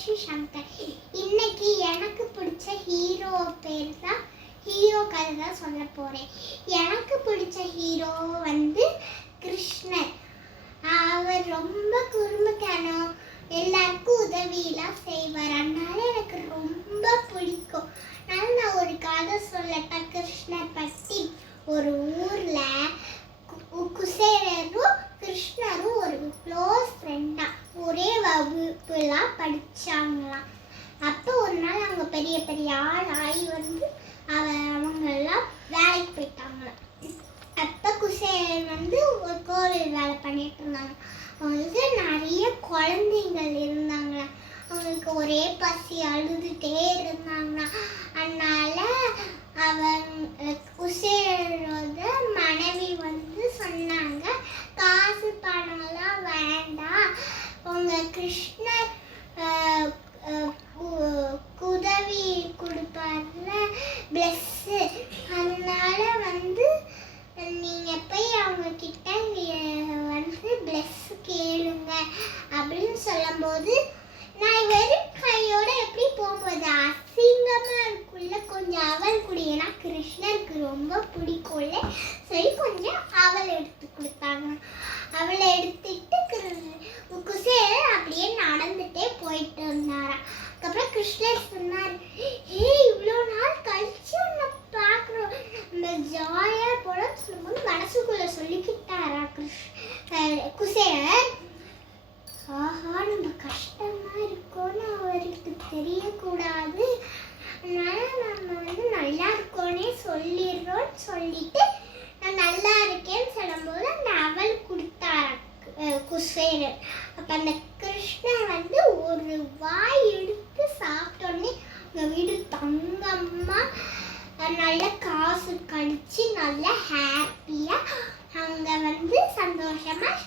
ஸ்ரீ சங்கர். இன்னைக்கு எனக்கு பிடிச்ச ஹீரோ பேர் தான் ஹீரோ கதை தான் சொல்ல போகிறேன். எனக்கு பிடிச்ச ஹீரோ கிருஷ்ணர். அவர் ரொம்ப குறும்புத்தனம், எல்லாருக்கும் உதவியெல்லாம் செய்வார். அதனால எனக்கு ரொம்ப பிடிக்கும். அதனால நான் ஒரு கதை சொல்லட்டேன் கிருஷ்ணர் பற்றி. ஒரு ஊரில் குசேலரும் கிருஷ்ணரும் ஒரு க்ளோஸ் ஃப்ரெண்டாக ஒரே வகுப்புலாம் படித்தாங்களாம். அப்போ ஒரு நாள் அவங்க பெரிய பெரிய ஆள் ஆகி அவங்கெல்லாம் வேலைக்கு போயிட்டாங்களாம். அப்போ குசேலர் ஒரு கோவில் வேலை பண்ணிட்டு இருந்தாங்க. அவங்களுக்கு நிறைய குழந்தைங்கள் இருந்தாங்களாம். அவங்களுக்கு ஒரே பசி, அழுதுகிட்டே இருந்தாங்களாம். அதனால குசேலரோட மனைவி சொன்னாங்க, காசு பணம்லாம் வேண்டாம், உங்கள் கிருஷ்ணர் உதவி கொடுப்பார்ல பிளஸ்ஸு, அதனால நீங்கள் போய் அவங்க கிட்ட பிளஸ் கேளுங்க அப்படின்னு சொல்லும்போது, நான் வெறும் கையோட எப்படி போகும்போது அசிங்கமா இருக்குள்ள, கொஞ்சம் அவல் குடி, ஏன்னா கிருஷ்ணருக்கு ரொம்ப பிடிக்கும்ல, சரி கொஞ்சம் அவல் எடுத்து கொடுத்தாங்க. அவளை எடுத்துட்டு குசேலர் அப்படியே நடந்துட்டே போயிட்டு இருந்தாராம். அதுக்கப்புறம் கிருஷ்ணர் சொன்னார், இவ்வளோ நாள் கழிச்சு உன்னை பார்க்குறோம், நம்ம ஜாலியாக போல சொல்லும்போது மனசுக்குள்ள சொல்லிக்கிட்டாரா குசேலர். ஆஹா, நம்ம கஷ்டமா இருக்கோன்னு அவருக்கு தெரியக்கூடாது, அதனால நம்ம நல்லா இருக்கோன்னே சொல்லிடுறோன்னு சொல்லிட்டு நான் நல்லா இருக்கேன்னு சொல்லும்போது அந்த அவள் கொடுத்தாரா குசேலர். அப்போ அந்த கிருஷ்ணர் ஒரு வாய் எடுத்து சாப்பிட்டோன்னே அவங்க வீடு தங்கம்மா நல்ல காசு கழிச்சு நல்லா ஹாப்பியாக அவங்க சந்தோஷமாக